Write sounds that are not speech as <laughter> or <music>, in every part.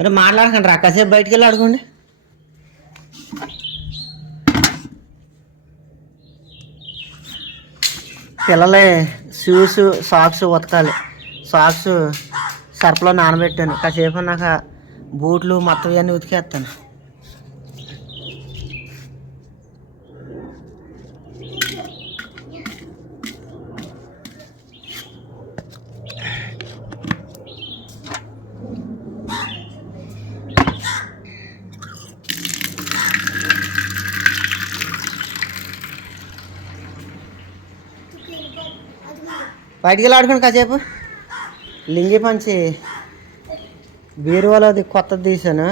మరి మాట్లాడకండి రా కాసేపు బయటికి వెళ్ళి ఆడుకోండి. పిల్లలే షూస్ సాక్స్ ఉతకాలి. సాక్స్ సర్ఫ్లో నానబెట్టాను. కాసేపు నాకు బూట్లు మొత్తం ఇవన్నీ ఉతికేస్తాను. బయటికి వెళ్ళి ఆడుకోండి కాసేపు. లింగి పంచి బీరువాలో అది కొత్తది తీసాను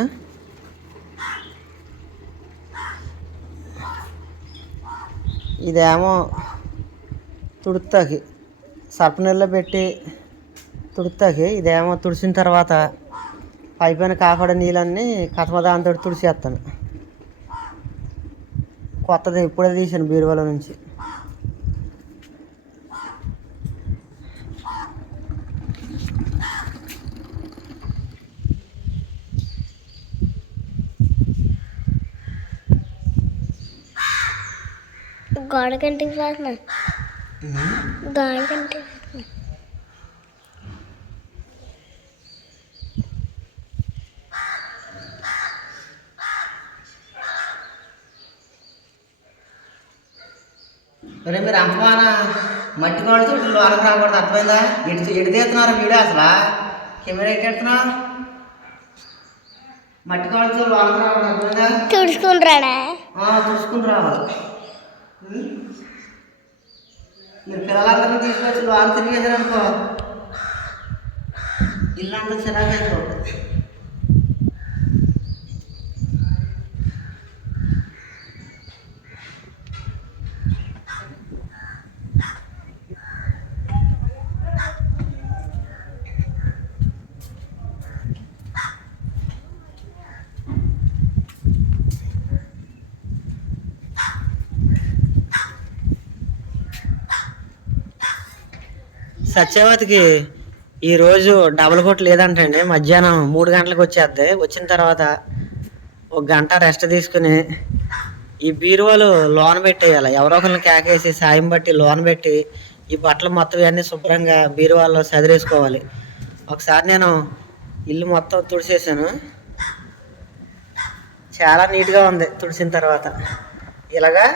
ఇదేమో తుడుతాకి సర్ప నీళ్ళలో పెట్టి తుడుతాకి ఇదేమో తుడిచిన తర్వాత పైపైన కాకుండా నీళ్ళన్నీ కథమదాంతో తుడిచేస్తాను. కొత్తది ఇప్పుడే తీసాను బీరువాలో నుంచి. గోడ కంటికి పోతున్నా గోడ కంటికి అరే మీరు అంతమాన మట్టి గోడతో లోనకు రాకూడదు అర్థమైందా? ఎటు ఎటు తీస్తున్నారు వీడియో అసలు? కెమెరా ఎటు ఎడుతున్నావు మట్టి గోడతో లోనకు రాకూడదు అర్థమైందా? చూసుకుని రావాలి. మీరు పిల్లలందరినీ తీసుకొచ్చి వాళ్ళు తిరిగేసారనుకో ఇల్లు అంతా చిరాకు అయిపోతుంది సత్యవతికి ఈరోజు డబల్ కోట్ లేదంటండి. మధ్యాహ్నం మూడు గంటలకు వచ్చేద్ది. వచ్చిన తర్వాత ఒక గంట రెస్ట్ తీసుకుని ఈ బీరువాలు లోన్ పెట్టేయాలి. ఎవరో ఒకరిని కేకేసి సాయం బట్టి లోన్ పెట్టి ఈ బట్టలు మొత్తం ఇవన్నీ శుభ్రంగా బీరువాల్లో సదిరేసుకోవాలి. ఒకసారి నేను ఇల్లు మొత్తం తుడిసేసాను. చాలా నీట్గా ఉంది తుడిసిన తర్వాత. ఇలాగా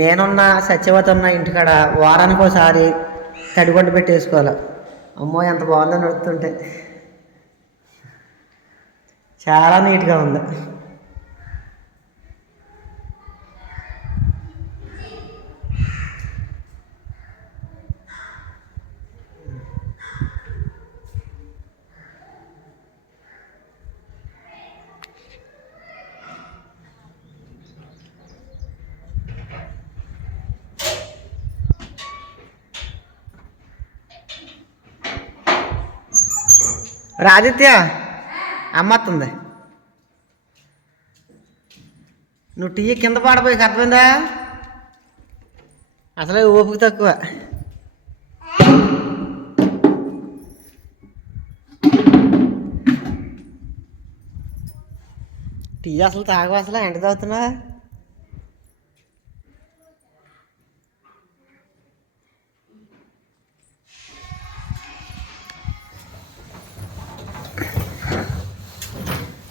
నేనున్న సత్యవతి ఉన్న ఇంటికాడ వారానికి ఒకసారి తడిగొడ్డ పెట్టేసుకోవాలి. అమ్మో ఎంత బాగుందో నడుస్తుంటే. చాలా నీట్గా ఉంది. రాదిత్య అమ్మత్తుంది. నువ్వు టీ కింద పాడపోయి అర్థమైందా? అసలే ఓపిక తక్కువ. టీ అసలు తాగవు అసలు? ఎండ తాగుతున్నావా?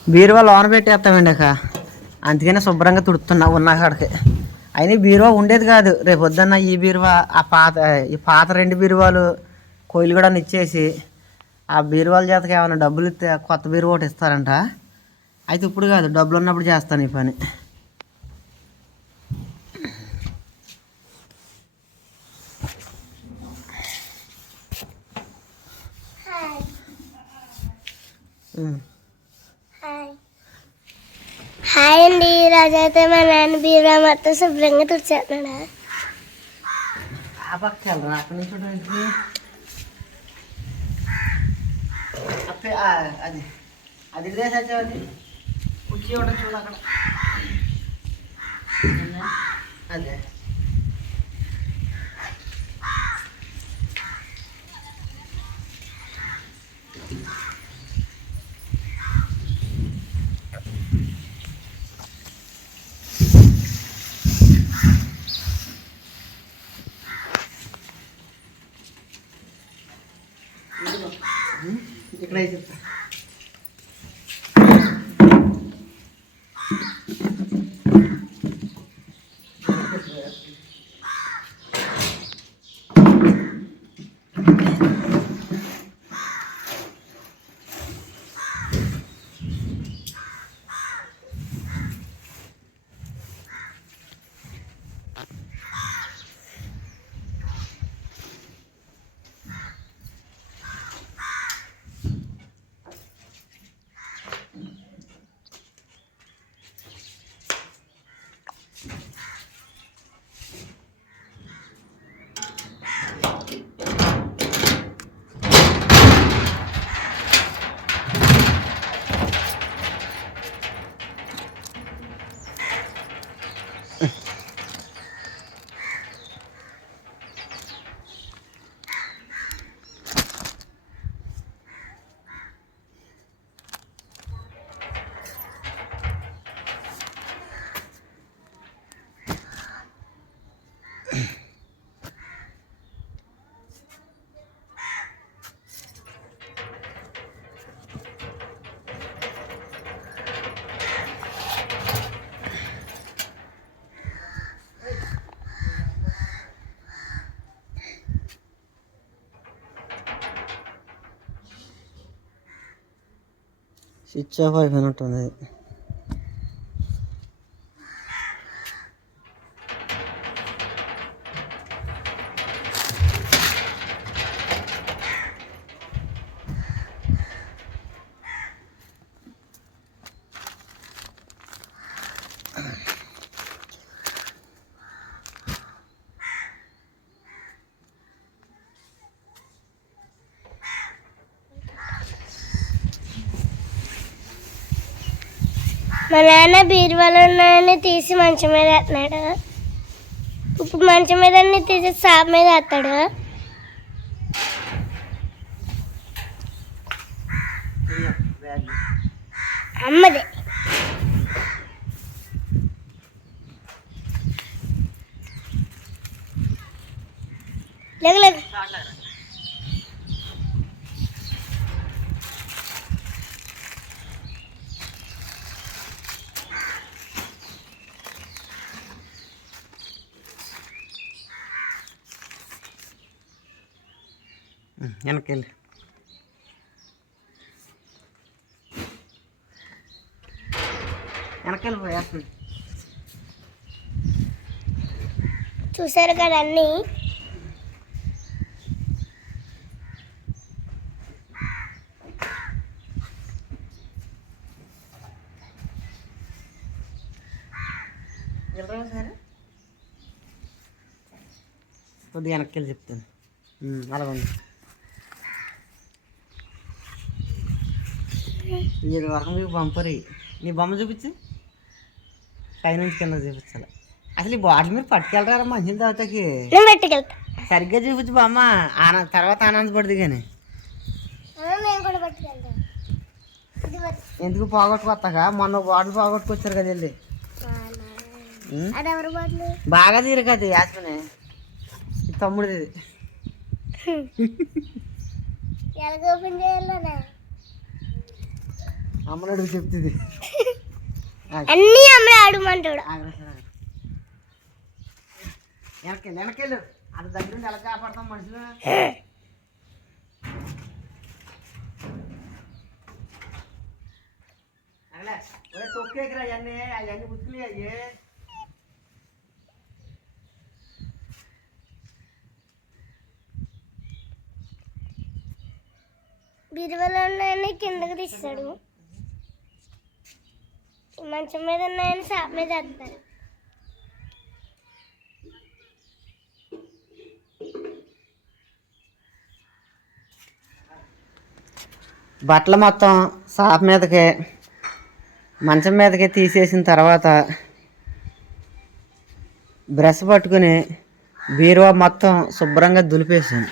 బీరువా లోన పెట్టేస్తామండి అక్క. అందుకనే శుభ్రంగా తుడుతున్నా ఉన్న కాడికి. అయినా బీరువా ఉండేది కాదు. రేపు పొద్దున్న ఈ బీరువా ఆ పాత ఈ పాత రెండు బీరువాలు కోయిలు కూడా ఇచ్చేసి ఆ బీరువాల చేతకి ఏమైనా డబ్బులు ఇస్తే కొత్త బీరువా ఒకటి ఇస్తారంట. అయితే ఇప్పుడు కాదు డబ్బులు ఉన్నప్పుడు చేస్తాను ఈ పని. ఉమ్. హాయ్ హాయ్ అండి ఈరోజు అయితే మా నాన్న బీరువా మొత్తం శుభ్రంగా తుడిచేస్తున్నాడా ఆ పక్క వెళ్ళరా అక్కడి నుంచి చూడండి అప్పే ఆ, అది అది ఇదే సత్యవతి కుర్చీ ఒకటి చూడు అక్కడ అదే ఇక్కడ అయితే చెప్తా స్విచ్ ఆఫ్ అయిపోయినట్టుంది మా నాన్న బీరువాలో ఉన్నాయని తీసి మంచం మీద వేస్తున్నాడు. ఇప్పుడు మంచం మీద తీసి సాప్ మీద వేస్తాడు. అమ్మది. లేదు లేదు వెనకెళ్ళి. వెనకెళ్ళి పోయేస్తుంది చూసారు కదా అన్నీ? సరే కొద్దిగా వెనక్కి వెళ్ళి చెప్తాను. అలా ఉంది ఇది వరకు మీకు బంపరి నీ బొమ్మ చూపించి. పైనుంచి కింద చూపించాలి. అసలు ఈ బాటిల్ మీరు పట్టుకెళ్ళరా మంచిది తాగుతాకి పట్టుకెళ్తా. సరిగ్గా చూపించు బామ్మ. ఆనంద తర్వాత ఆనందపడుతుంది కానీ. ఎందుకు పోగొట్టుకొస్తాక మొన్న బాటిల్ పోగొట్టుకొచ్చారు కదా వెళ్ళి. బాగా తీరు కదా యాస్మనే. తమ్ముడిది. ఎలాగ ఓపెన్ చేయాలనే అమ్మని అడుగు చెప్తుంది. <laughs> అన్నీ అమ్మే ఆడమంటాడు. వెనకెళ్ళు వెనకెళ్ళు అంత దగ్గర నుండి ఎలా కాపాడతాం మనుషులు? తొక్కేకిరా అవన్నీ అవన్నీ ఉతుకులు అయ్యి. బీరువాలో కిందకి తీస్తాడు. మంచం మీద ఉన్నాయని సాప్ మీద వేస్తారు బట్టలు మొత్తం సాప్ మీదకి మంచం మీదకి తీసేసిన తర్వాత బ్రష్ పట్టుకుని బీరువా మొత్తం శుభ్రంగా దులిపేసాను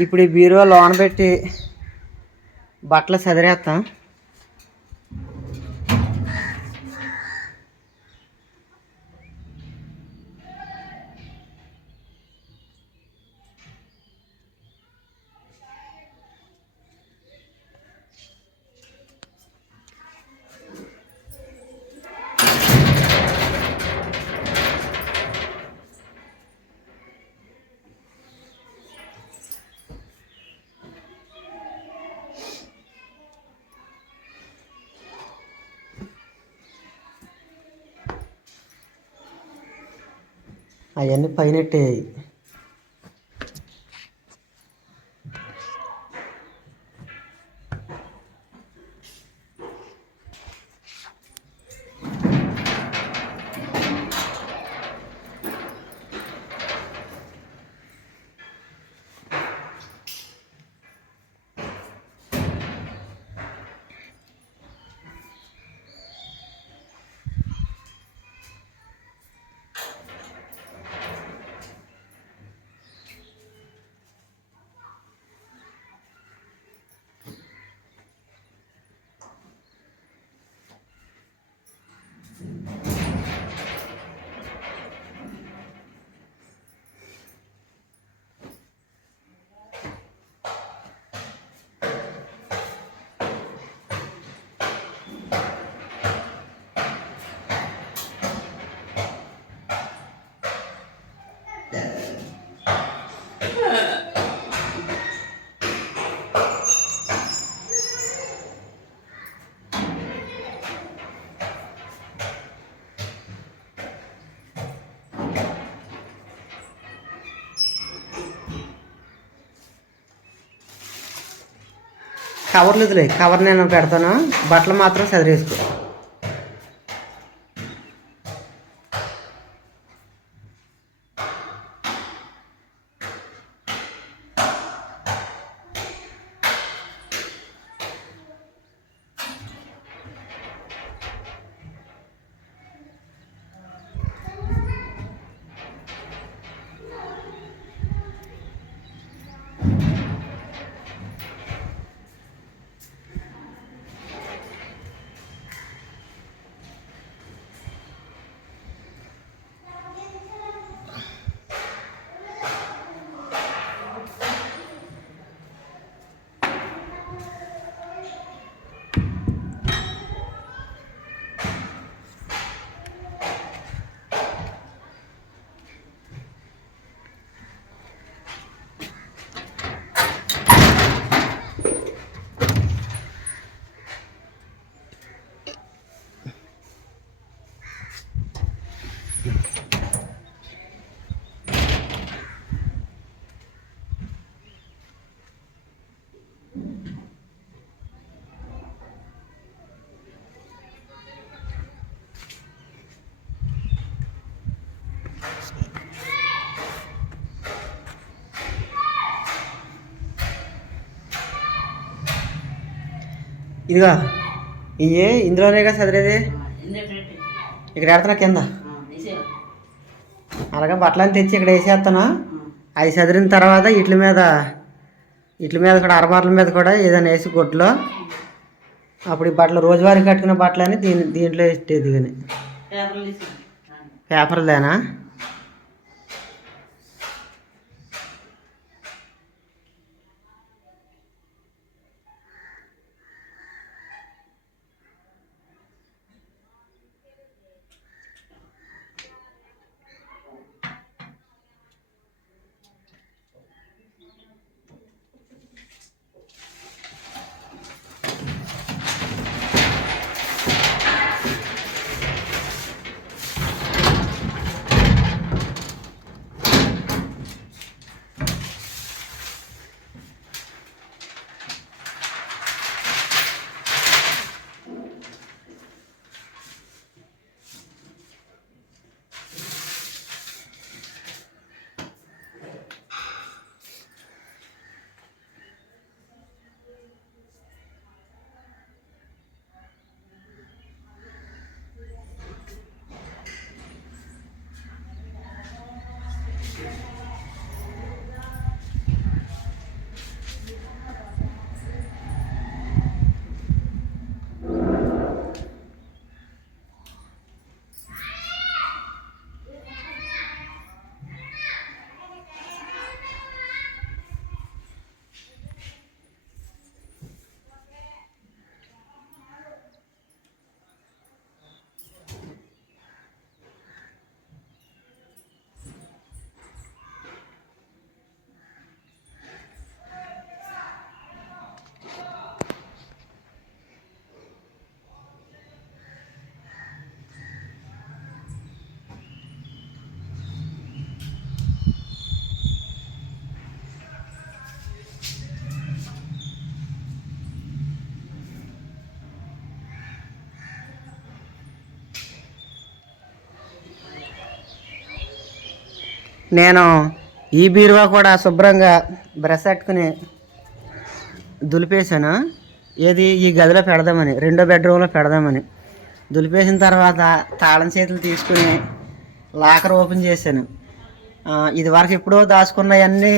ఇప్పుడు ఈ బీరువా లోన పెట్టి బట్టలు సదిరేస్తాం అవన్నీ పైన ఎట్టేయాయి కవర్లు వదిలే కవర్ నేను పెడతాను. బట్టలు మాత్రం చదివేసుకో ఇదిగా ఇయ్యే ఇందులోనేగా చదివేది? ఇక్కడ ఎడతా కింద? అలాగే బట్టలని తెచ్చి ఇక్కడ వేసేస్తాను అవి చదిరిన తర్వాత ఇట్ల మీద ఇట్ల మీద కూడా అరమార్ల మీద కూడా ఏదైనా వేసి గుడ్లో అప్పుడు ఈ బట్టలు రోజువారీ కట్టుకున్న బట్టలని దీని దీంట్లో వేసేది కానీ పేపర్లేనా నేను ఈ బీరువా కూడా శుభ్రంగా బ్రష్ పెట్టుకుని దులిపేశాను. ఏది ఈ గదిలో పెడదామని రెండో బెడ్రూమ్లో పెడదామని. దులిపేసిన తర్వాత తాళం చేతులు తీసుకుని లాకర్ ఓపెన్ చేశాను. ఇది వరకు ఎప్పుడో దాచుకున్నవన్నీ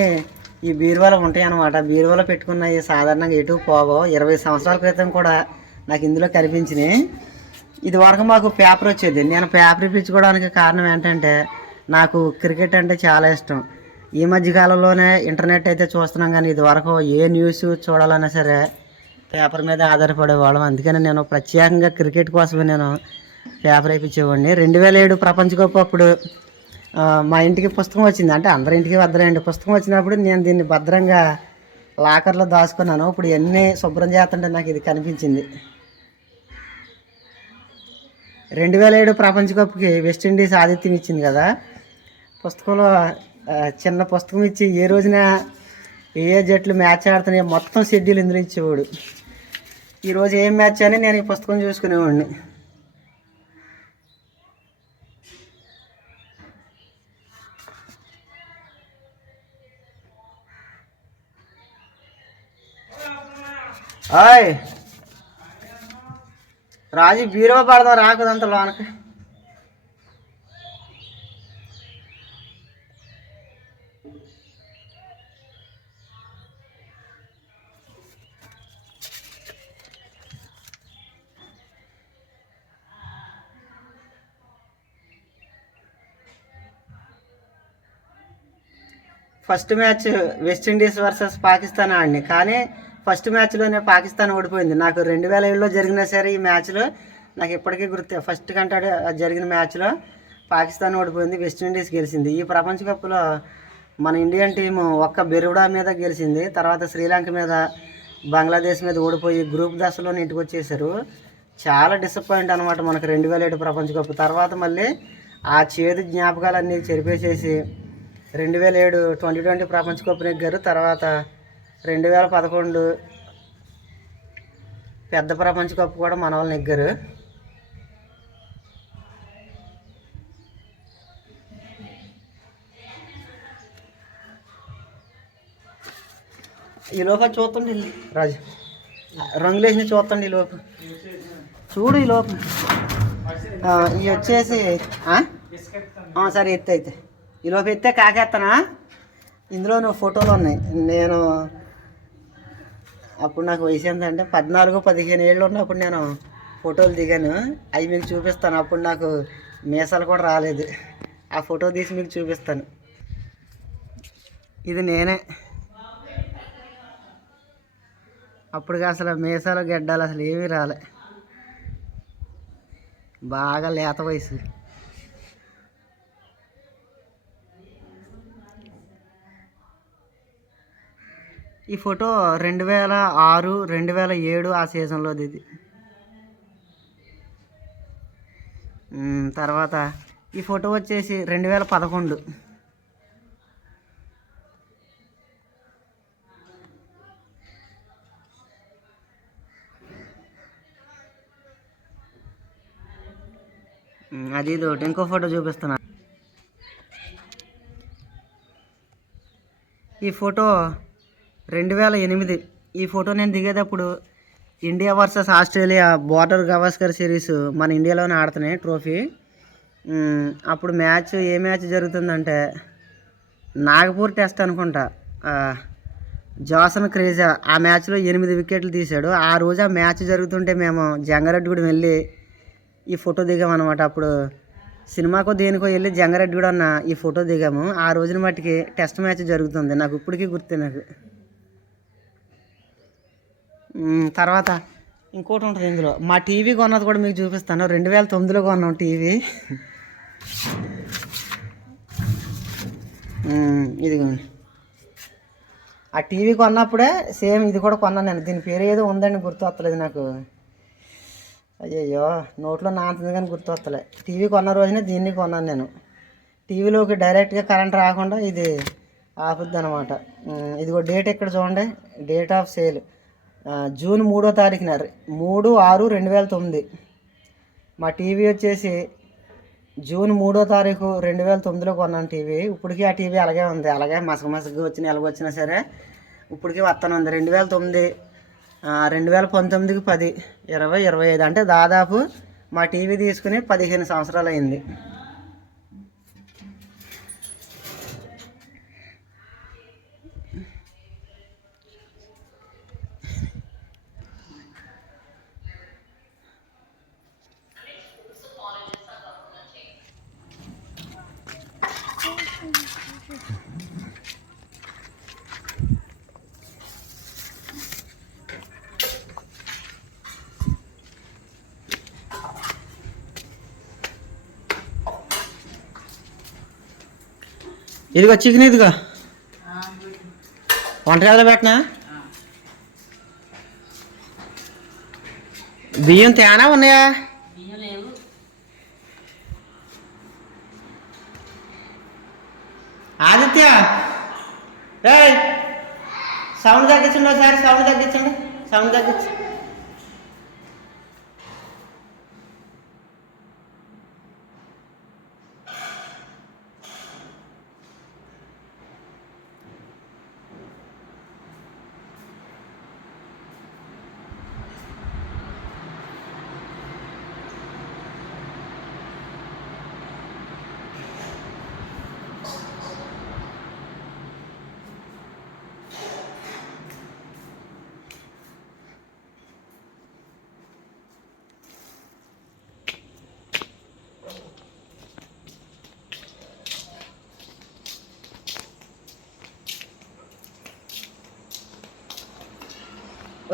ఈ బీరువాలో ఉంటాయి అన్నమాట బీరువాలో పెట్టుకున్నవి సాధారణంగా ఎటు పోవో. ఇరవై సంవత్సరాల క్రితం కూడా నాకు ఇందులో కనిపించినాయి. ఇది వరకు మాకు పేపర్ వచ్చేది. నేను పేపర్ ఇప్పించుకోవడానికి కారణం ఏంటంటే నాకు క్రికెట్ అంటే చాలా ఇష్టం. ఈ మధ్య కాలంలోనే ఇంటర్నెట్ అయితే చూస్తున్నాం కానీ ఇదివరకు ఏ న్యూస్ చూడాలన్నా సరే పేపర్ మీద ఆధారపడేవాళ్ళం అందుకని నేను ప్రత్యేకంగా క్రికెట్ కోసమే నేను పేపర్ వేయించేవాడిని రెండు వేల ఏడు ప్రపంచ కప్ అప్పుడు మా ఇంటికి పుస్తకం వచ్చింది. అంటే అందరి ఇంటికి వద్దలేండి. పుస్తకం వచ్చినప్పుడు నేను దీన్ని భద్రంగా లాకర్లో దాచుకున్నాను. ఇప్పుడు ఎన్ని శుభ్రం చేస్తుంటే నాకు ఇది కనిపించింది. రెండు వేల ఏడు ప్రపంచ కప్కి వెస్టిండీస్ ఆతిథ్యం ఇచ్చింది కదా. పుస్తకంలో చిన్న పుస్తకం ఇచ్చి ఏ రోజున ఏ జట్లు మ్యాచ్ ఆడుతున్నాయో మొత్తం షెడ్యూల్ ఇందులో ఇచ్చేవాడు. ఈరోజు ఏం మ్యాచ్ అని నేను ఈ పుస్తకం చూసుకునేవాడిని. ఆయ్! రాజు బీరువా పడదాం రాకదంత లోనకి. First match West Indies versus Pakistan ఆడింది. కానీ ఫస్ట్ మ్యాచ్లోనే పాకిస్తాన్ ఓడిపోయింది. నాకు రెండు వేల ఏడులో జరిగిన సరే ఈ మ్యాచ్లో నాకు ఇప్పటికీ గుర్తు ఫస్ట్ కంటే జరిగిన మ్యాచ్లో పాకిస్తాన్ ఓడిపోయింది వెస్టిండీస్ గెలిచింది. ఈ ప్రపంచ కప్లో మన ఇండియన్ టీం ఒక్క బెరుడా మీద గెలిచింది. తర్వాత శ్రీలంక మీద బంగ్లాదేశ్ మీద ఓడిపోయి గ్రూప్ దశలోనే ఇంటికి వచ్చేసారు చాలా డిసప్పాయింట్ అనమాట మనకు రెండు వేల ఏడు ప్రపంచ కప్ తర్వాత మళ్ళీ ఆ చేదు జ్ఞాపకాలన్నీ చెరిపేసేసి రెండు వేల ఏడు ట్వంటీ ట్వంటీ ప్రపంచ కప్ నెగ్గారు. తర్వాత రెండు వేల పదకొండు పెద్ద ప్రపంచ కప్ కూడా మన వాళ్ళు నెగ్గారు. ఈ లోపల రాజు. రంగులు వేసిన ఈ లోపు చూడు ఈ ఇవి వచ్చేసి సరే ఎత్తు అయితే. ఈ లోపు ఎత్తే కాకేస్తానా ఇందులో నువ్వు ఫోటోలు ఉన్నాయి. నేను అప్పుడు నాకు వయసు ఎంత అంటే పద్నాలుగు పదిహేను ఏళ్ళు ఉన్నప్పుడు నేను ఫోటోలు దిగాను. అవి మీకు చూపిస్తాను. అప్పుడు నాకు మీసాలు కూడా రాలేదు. ఆ ఫోటో తీసి మీకు చూపిస్తాను. ఇది నేనే. అప్పుడు అసలు మీసాలు గెడ్డాలు అసలు ఏమీ రాలే. బాగా లేత వయసు. ఈ ఫోటో రెండు వేల ఆరు రెండు వేల ఏడు ఆ సీజన్లోది ఇది. తర్వాత ఈ ఫోటో వచ్చేసి రెండు వేల పదకొండు. అది ఇది ఒకటి. ఇంకో ఫోటో చూపిస్తున్నా. ఈ ఫోటో రెండు వేల ఎనిమిది. ఈ ఫోటో నేను దిగేటప్పుడు India versus Australia Border Gavaskar series మన ఇండియాలోనే ఆడుతున్నాయి ట్రోఫీ. అప్పుడు మ్యాచ్ ఏ మ్యాచ్ జరుగుతుందంటే నాగపూర్ టెస్ట్ అనుకుంటా. జాసన్ క్రేజా ఆ మ్యాచ్లో ఎనిమిది వికెట్లు తీశాడు. ఆ రోజు ఆ మ్యాచ్ జరుగుతుంటే మేము జంగారెడ్డిగూడెం వెళ్ళి ఈ ఫోటో దిగామన్నమాట అప్పుడు సినిమాకో దేనికో వెళ్ళి జంగారెడ్డిగూడ అన్న ఈ ఫోటో దిగాము. ఆ రోజున మట్టికి టెస్ట్ మ్యాచ్ జరుగుతుంది. నాకు ఇప్పటికీ గుర్తు నాకు. తర్వాత ఇంకోటి ఉంటుంది ఇందులో. మా టీవీ కొన్నది కూడా మీకు చూపిస్తాను. రెండు వేల తొమ్మిదిలో కొన్నాం టీవీ. మ్, ఇదిగోండి. ఆ టీవీ కొన్నప్పుడే సేమ్ ఇది కూడా కొన్నాను నేను. దీని పేరు ఏదో ఉందండి గుర్తు వస్తలేదు నాకు. అయ్యయ్యో నోట్లో నాంతుంది కానీ గుర్తు వస్తలే టీవీ కొన్న రోజునే దీన్ని కొన్నాను నేను. టీవీలోకి డైరెక్ట్గా కరెంట్ రాకుండా ఇది ఆపుద్ది అనమాట ఇదిగో డేట్ ఇక్కడ చూడండి. Date of sale. జూన్ మూడో తారీఖున మూడు ఆరు రెండు వేల తొమ్మిది మా టీవీ వచ్చేసి జూన్ మూడో తారీఖు రెండు వేల తొమ్మిదిలో కొన్నాను టీవీ. ఇప్పటికీ ఆ టీవీ అలాగే ఉంది. అలాగే మసక మసక వచ్చిన ఎలాగొచ్చినా సరే ఇప్పటికీ వస్తాను ఉంది. రెండు వేల తొమ్మిది రెండు వేల పంతొమ్మిదికి పది ఇరవై ఇరవై ఐదు. అంటే దాదాపు మా టీవీ తీసుకుని పదిహేను సంవత్సరాలు అయింది. ఇదిగో చికెన్ ఇదిగో. వంటగదిలో పెట్టనా? బియ్యం తేనా ఉన్నాయా? ఆదిత్య ఏయ్ సౌండ్ తగ్గించండి ఒకసారి సౌండ్ తగ్గించండి సౌండ్ తగ్గించండి.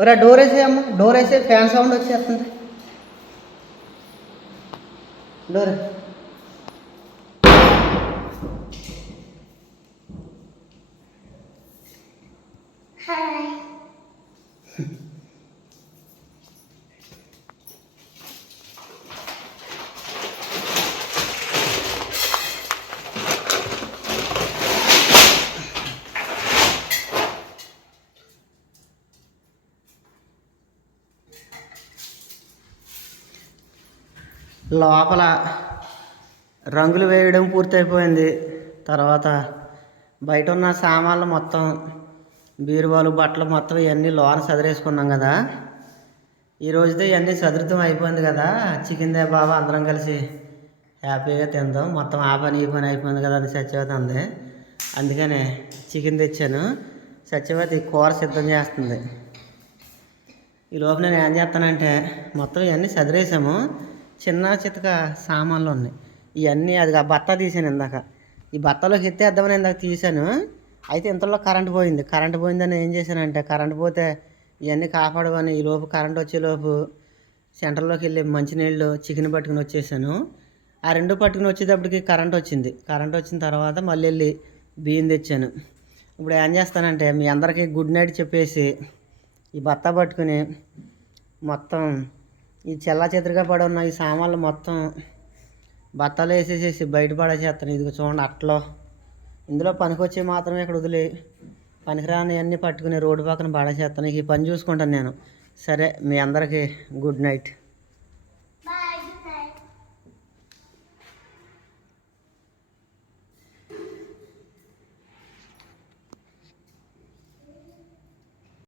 ఒరే డోర్ వేసే అమ్మ డోర్ వేసే ఫ్యాన్ సౌండ్ వచ్చేస్తుంది డోర్ లోపల రంగులు వేయడం పూర్తయిపోయింది. తర్వాత బయట ఉన్న సామాన్లు మొత్తం బీరువాలు బట్టలు మొత్తం ఇవన్నీ లోన సదిరేసుకున్నాం కదా. ఈ రోజుతో ఇవన్నీ సదృతం అయిపోయింది కదా. చికెన్ దే బాబా అందరం కలిసి హ్యాపీగా తిందాం. మొత్తం ఆ పని ఈ పని అయిపోయింది కదా అని సత్యవతి అంది. అందుకనే చికెన్ తెచ్చాను. సత్యవతి కూర సిద్ధం చేస్తుంది. ఈ లోపు నేను ఏం చేస్తానంటే మొత్తం ఇవన్నీ సదిరేసాము. చిన్న చితక సామాన్లు ఉన్నాయి. ఇవన్నీ అది ఆ బత్త తీసాను ఇందాక. ఈ బత్తలోకి ఎత్తేద్దామని ఇందాక తీసాను అయితే ఇంతలో కరెంట్ పోయింది. కరెంట్ పోయిందని ఏం చేశానంటే కరెంట్ పోతే ఇవన్నీ కాపాడమని ఈ లోపు కరెంట్ వచ్చేలోపు సెంటర్లోకి వెళ్ళి మంచినీళ్ళు చికెన్ పట్టుకుని వచ్చేసాను. ఆ రెండు పట్టుకుని వచ్చేటప్పటికి కరెంట్ వచ్చింది. కరెంట్ వచ్చిన తర్వాత మళ్ళీ వెళ్ళి బియ్యం తెచ్చాను. ఇప్పుడు ఏం చేస్తానంటే మీ అందరికీ గుడ్ నైట్ చెప్పేసి ఈ బత్త పట్టుకుని మొత్తం ఈ చెల్లా చెదురుగా పడి ఉన్న ఈ సామాన్లు మొత్తం బత్తాలు వేసేసేసి బయట పడేసేస్తాను ఇదిగో చూడండి అట్లో. ఇందులో పనికొచ్చి మాత్రమే ఇక్కడ వదిలి పనికిరాని అన్నీ పట్టుకుని రోడ్డు పక్కన పడేసేస్తాను ఈ పని చూసుకుంటాను నేను. సరే మీ అందరికీ గుడ్ నైట్.